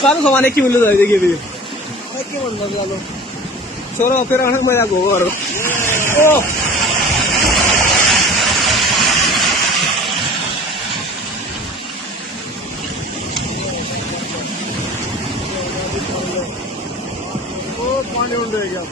सारे सामान एक ही मिल जाए देखिए भी एक ही मिल जाए लो छोरो फिर आने मजा को और ओ पानी उड़ गया